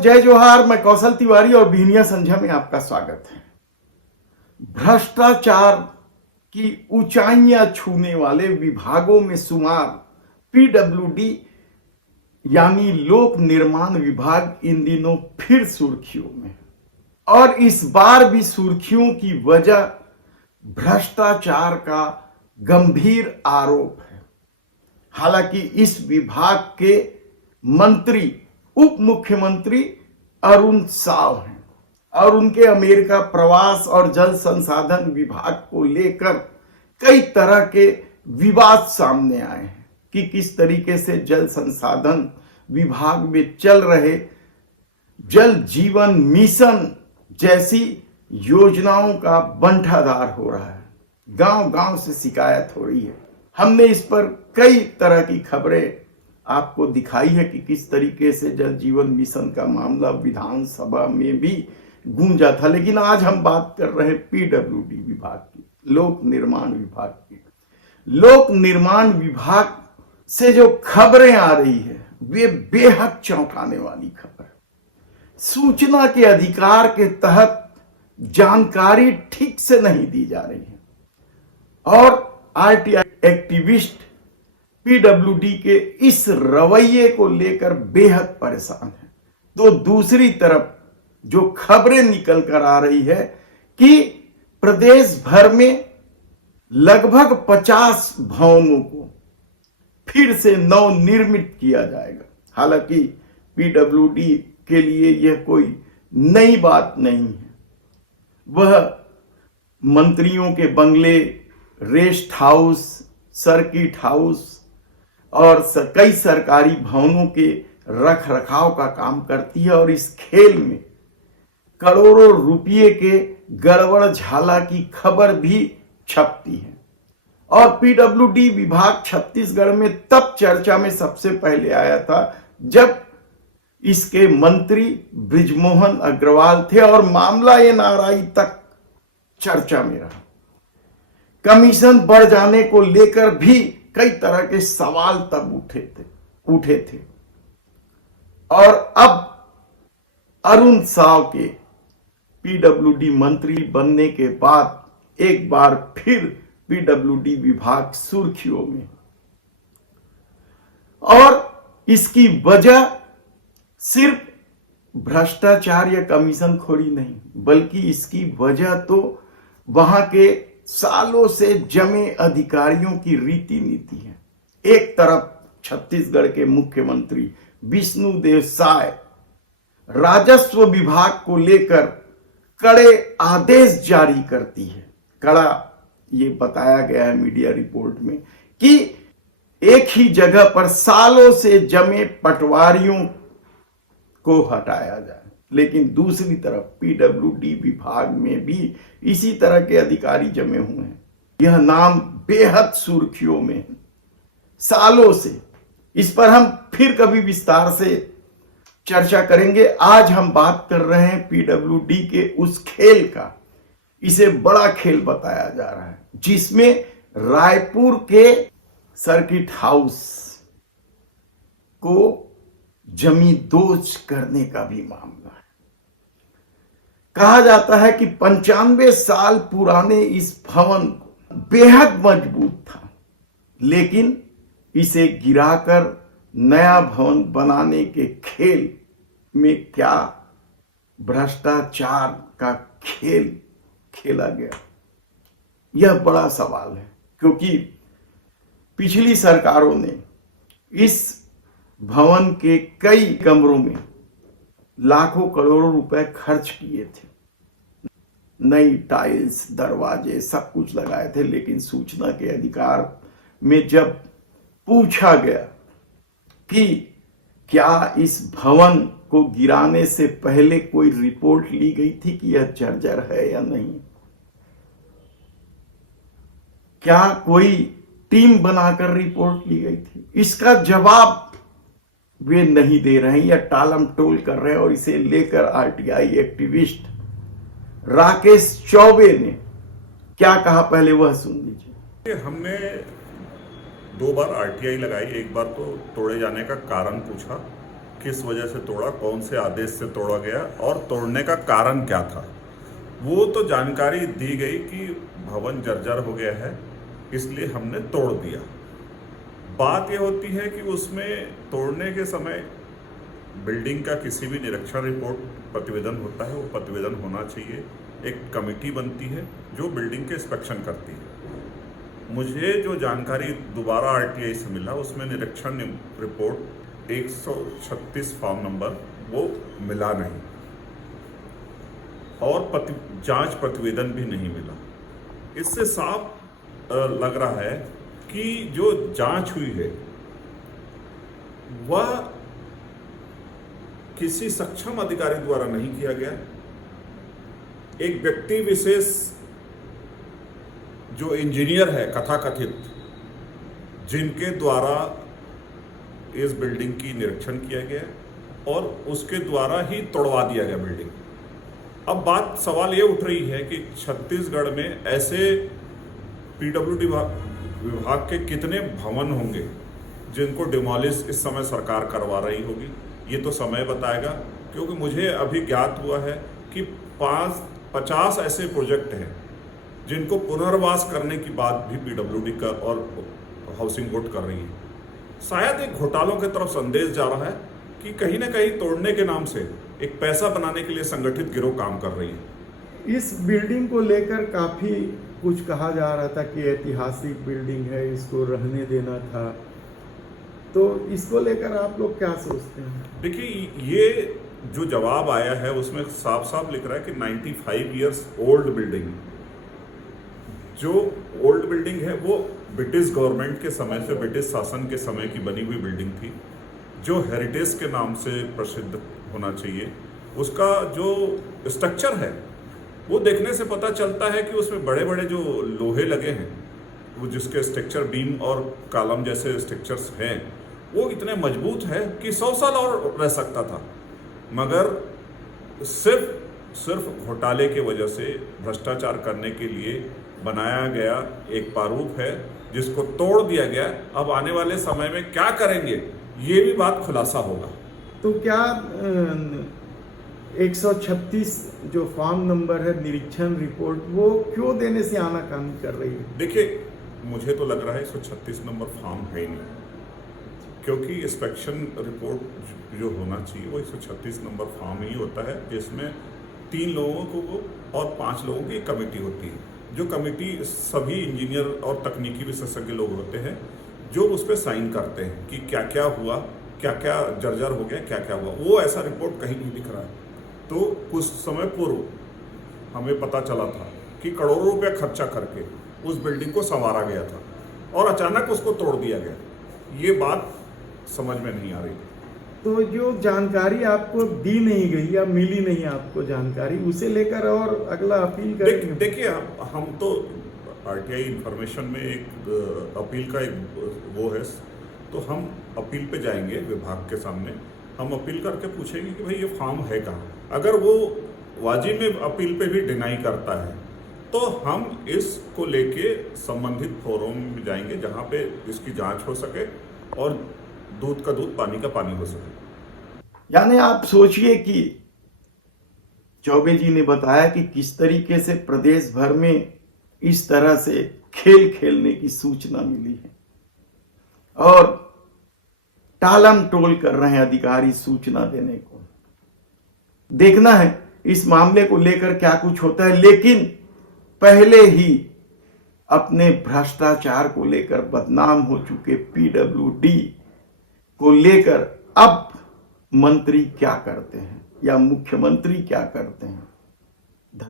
जय जोहार। मैं कौशल तिवारी और बीनिया संध्या में आपका स्वागत है। भ्रष्टाचार की ऊंचाइयां छूने वाले विभागों में शुमार पीडब्ल्यूडी यानी लोक निर्माण विभाग इन दिनों फिर सुर्खियों में है और इस बार भी सुर्खियों की वजह भ्रष्टाचार का गंभीर आरोप है। हालांकि इस विभाग के मंत्री उप मुख्यमंत्री अरुण साव हैं और उनके अमेरिका प्रवास और जल संसाधन विभाग को लेकर कई तरह के विवाद सामने आए हैं कि किस तरीके से जल संसाधन विभाग में चल रहे जल जीवन मिशन जैसी योजनाओं का बंटाधार हो रहा है। गांव गांव से शिकायत हो रही है। हमने इस पर कई तरह की खबरें आपको दिखाई है कि किस तरीके से जल जीवन मिशन का मामला विधानसभा में भी गूंजा था, लेकिन आज हम बात कर रहे हैं पीडब्ल्यूडी विभाग की, लोक निर्माण विभाग की। लोक निर्माण विभाग से जो खबरें आ रही है वे बेहद चौंकाने वाली खबर है। सूचना के अधिकार के तहत जानकारी ठीक से नहीं दी जा रही है और आरटीआई एक्टिविस्ट पीडब्ल्यूडी के इस रवैये को लेकर बेहद परेशान है। तो दूसरी तरफ जो खबरें निकल कर आ रही है कि प्रदेश भर में लगभग 50 भवनों को फिर से नवनिर्मित किया जाएगा। हालांकि पीडब्ल्यूडी के लिए यह कोई नई बात नहीं है। वह मंत्रियों के बंगले, रेस्ट हाउस, सर्किट हाउस और कई सरकारी भवनों के रख रखाव का काम करती है और इस खेल में करोड़ों रुपये के गड़बड़ झाला की खबर भी छपती है। और पीडब्ल्यूडी विभाग छत्तीसगढ़ में तब चर्चा में सबसे पहले आया था जब इसके मंत्री बृजमोहन अग्रवाल थे और मामला एनआरआई तक चर्चा में रहा। कमीशन बढ़ जाने को लेकर भी कई तरह के सवाल तब उठे थे और अब अरुण साव के पीडब्ल्यूडी मंत्री बनने के बाद एक बार फिर पीडब्ल्यूडी विभाग सुर्खियों में और इसकी वजह सिर्फ भ्रष्टाचार या कमीशन खोरी नहीं, बल्कि इसकी वजह तो वहां के सालों से जमे अधिकारियों की रीति नीति है। एक तरफ छत्तीसगढ़ के मुख्यमंत्री विष्णुदेव साय राजस्व विभाग को लेकर कड़े आदेश जारी करती है। कड़ा ये बताया गया है मीडिया रिपोर्ट में कि एक ही जगह पर सालों से जमे पटवारियों को हटाया जाए, लेकिन दूसरी तरफ पीडब्ल्यूडी विभाग में भी इसी तरह के अधिकारी जमे हुए हैं। यह नाम बेहद सुर्खियों में है सालों से। इस पर हम फिर कभी विस्तार से चर्चा करेंगे। आज हम बात कर रहे हैं पीडब्ल्यूडी के उस खेल का। इसे बड़ा खेल बताया जा रहा है जिसमें रायपुर के सर्किट हाउस को जमींदोज करने का भी मामला है। कहा जाता है कि 95 साल पुराने इस भवन बेहद मजबूत था, लेकिन इसे गिराकर नया भवन बनाने के खेल में क्या भ्रष्टाचार का खेल खेला गया, यह बड़ा सवाल है। क्योंकि पिछली सरकारों ने इस भवन के कई कमरों में लाखों करोड़ों रुपए खर्च किए थे, नई टाइल्स, दरवाजे सब कुछ लगाए थे, लेकिन सूचना के अधिकार में जब पूछा गया कि क्या इस भवन को गिराने से पहले कोई रिपोर्ट ली गई थी कि यह जर्जर है या नहीं, क्या कोई टीम बनाकर रिपोर्ट ली गई थी, इसका जवाब वे नहीं दे रहे हैं या टालम टोल कर रहे हैं। और इसे लेकर आरटीआई एक्टिविस्ट राकेश चौबे ने क्या कहा, पहले वह सुन लीजिए। हमने 2 बार आरटीआई लगाई। एक बार तो तोड़े जाने का कारण पूछा किस वजह से तोड़ा, कौन से आदेश से तोड़ा गया और तोड़ने का कारण क्या था। वो तो जानकारी दी गई कि भवन जर्जर हो गया है, इसलिए हमने तोड़ दिया। बात ये होती है कि उसमें तोड़ने के समय बिल्डिंग का किसी भी निरीक्षण रिपोर्ट प्रतिवेदन होता है, वो प्रतिवेदन होना चाहिए। एक कमेटी बनती है जो बिल्डिंग के इंस्पेक्शन करती है। मुझे जो जानकारी दोबारा आरटीआई से मिला उसमें निरीक्षण रिपोर्ट 136 फॉर्म नंबर वो मिला नहीं और जांच प्रतिवेदन भी नहीं मिला। इससे साफ लग रहा है कि जो जांच हुई है वह किसी सक्षम अधिकारी द्वारा नहीं किया गया। एक व्यक्ति विशेष जो इंजीनियर है कथाकथित, जिनके द्वारा इस बिल्डिंग की निरीक्षण किया गया और उसके द्वारा ही तोड़वा दिया गया बिल्डिंग। अब बात सवाल ये उठ रही है कि छत्तीसगढ़ में ऐसे पीडब्ल्यूडी विभाग के कितने भवन होंगे जिनको डिमोलिश इस समय सरकार करवा रही होगी। ये तो समय बताएगा, क्योंकि मुझे अभी ज्ञात हुआ है कि 50 ऐसे प्रोजेक्ट हैं जिनको पुनर्वास करने की बात भी पीडब्ल्यूडी का और हाउसिंग बोर्ड कर रही है। शायद एक घोटालों की तरफ संदेश जा रहा है कि कहीं ना कहीं तोड़ने के नाम से एक पैसा बनाने के लिए संगठित गिरोह काम कर रही है। इस बिल्डिंग को लेकर काफी कुछ कहा जा रहा था कि ऐतिहासिक बिल्डिंग है, इसको रहने देना था, तो इसको लेकर आप लोग क्या सोचते हैं? देखिए, ये जो जवाब आया है उसमें साफ साफ लिख रहा है कि 95 इयर्स ओल्ड बिल्डिंग, जो ओल्ड बिल्डिंग है वो ब्रिटिश गवर्नमेंट के समय से, ब्रिटिश शासन के समय की बनी हुई बिल्डिंग थी, जो हेरिटेज के नाम से प्रसिद्ध होना चाहिए। उसका जो स्ट्रक्चर है वो देखने से पता चलता है कि उसमें बड़े बड़े जो लोहे लगे हैं, वो जिसके स्ट्रक्चर बीम और कॉलम जैसे स्ट्रक्चर्स हैं, वो इतने मजबूत है कि 100 साल और रह सकता था। मगर सिर्फ घोटाले की वजह से, भ्रष्टाचार करने के लिए बनाया गया एक प्रारूप है जिसको तोड़ दिया गया। अब आने वाले समय में क्या करेंगे ये भी बात खुलासा होगा। तो क्या 136 जो फॉर्म नंबर है निरीक्षण रिपोर्ट, वो क्यों देने से आनाकानी कर रही है? देखिए, मुझे तो लग रहा है 136 नंबर फॉर्म है ही नहीं, क्योंकि इंस्पेक्शन रिपोर्ट जो होना चाहिए वो 136 नंबर फॉर्म ही होता है, जिसमें 3 लोगों को और 5 लोगों की कमेटी होती है। जो कमेटी सभी इंजीनियर और तकनीकी विशेषज्ञ लोग होते हैं जो उस पर साइन करते हैं कि क्या क्या हुआ, क्या क्या जर्जर हो गया, क्या क्या हुआ। वो ऐसा रिपोर्ट कहीं नहीं दिख रहा है। तो कुछ समय पूर्व हमें पता चला था कि करोड़ों रुपए खर्चा करके उस बिल्डिंग को संवारा गया था और अचानक उसको तोड़ दिया गया। ये बात समझ में नहीं आ रही। तो जो जानकारी आपको दी नहीं गई या मिली नहीं आपको जानकारी, उसे लेकर और अगला अपील करेंगे? देखिए, हम तो आरटीआई इंफॉर्मेशन में एक अपील का एक वो है, तो हम अपील पे जाएंगे विभाग के सामने। हम अपील करके पूछेंगे कि भाई ये फॉर्म है कहाँ। अगर वो वाजिब में अपील पे भी डिनाई करता है तो हम इसको लेके संबंधित फोरम में जाएंगे जहाँ पे इसकी जांच हो सके और दूध का दूध, पानी का पानी हो सके। यानी आप सोचिए कि चौबे जी ने बताया कि किस तरीके से प्रदेश भर में इस तरह से खेल खेलने की सूचना मिली है और टालम टोल कर रहे हैं अधिकारी सूचना देने को। देखना है इस मामले को लेकर क्या कुछ होता है, लेकिन पहले ही अपने भ्रष्टाचार को लेकर बदनाम हो चुके पीडब्ल्यूडी को लेकर अब मंत्री क्या करते हैं या मुख्यमंत्री क्या करते हैं,